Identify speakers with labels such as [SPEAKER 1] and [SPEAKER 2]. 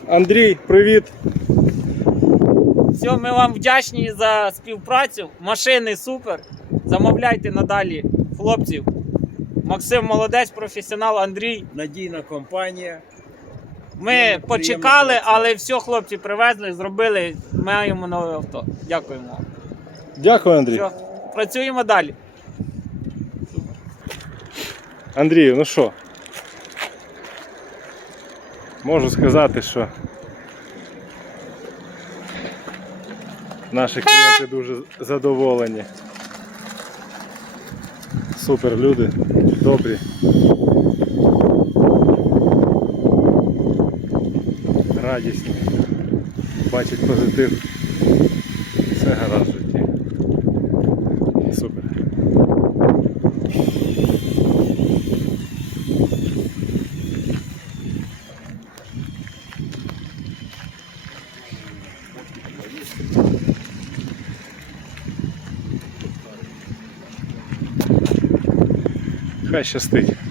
[SPEAKER 1] Андрій, привіт.
[SPEAKER 2] Все, ми вам вдячні за співпрацю. Машини супер. Замовляйте надалі хлопців. Максим молодець, професіонал, Андрій.
[SPEAKER 3] Надійна компанія.
[SPEAKER 2] Ми почекали, але все, хлопці привезли, зробили, маємо нове авто. Дякуємо.
[SPEAKER 1] Дякую, Андрій.
[SPEAKER 2] Все, працюємо далі.
[SPEAKER 1] Андрію, ну що? Можу сказати, що наші клієнти дуже задоволені. Супер люди, добрі. Радісні. Бачать позитив. Все гаразд в житті. Супер. Хай щастить.